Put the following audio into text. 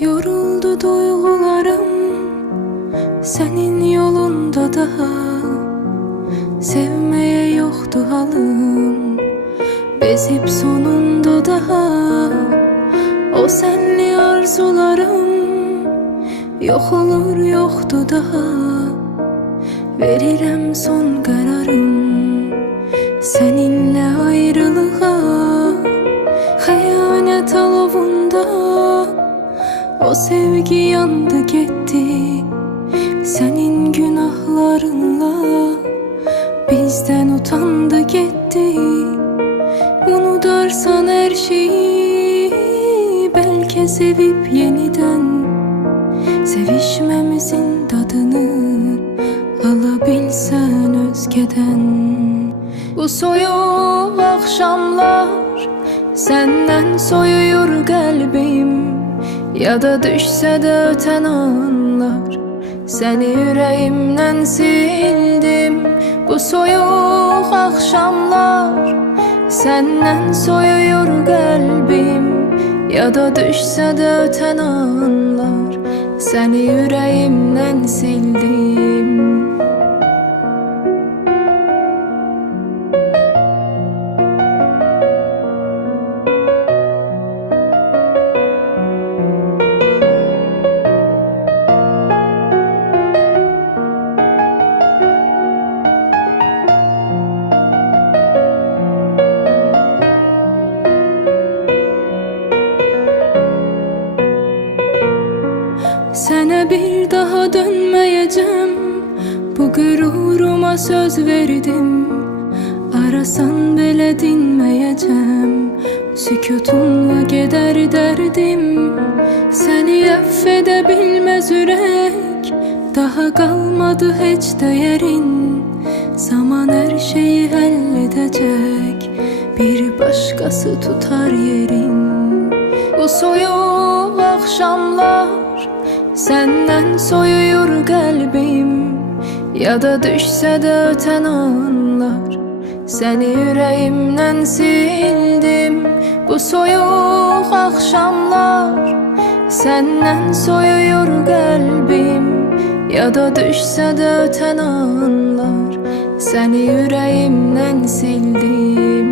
Yoruldu duygularım senin yolunda daha. Sevmeye yoktu halım, bezip sonunda daha. O senli arzularım yok olur yoktu daha. Verirem son kararım seninle ayrılığa. Hayanet alovunda o sevgi yandı gitti. Senin günahlarınla bizden utandı gitti. Unutarsan her şeyi, belki sevip yeniden sevişmemizin tadını alabilsen özgeden. Bu soyuq akşamlar senden soyuyor kalbim. Ya da düşse de öten anlar seni yüreğimden sildim. Bu soyuq akşamlar senden soyuyor kalbim. Ya da düşse de öten anlar seni yüreğimden sildim. Sene bir daha dönmeyeceğim, bu gururuma söz verdim. Arasan bile dinmeyeceğim, sükutunla gider derdim. Seni affedebilmez yürek, daha kalmadı hiç değerin. Zaman her şeyi halledecek, bir başkası tutar yerin. Bu soyuq akşamlar senden soyuyor kalbim. Ya da düşse de öten anlar seni yüreğimden sildim. Bu soyuq akşamlar senden soyuyor kalbim. Ya da düşse de öten anlar seni yüreğimden sildim.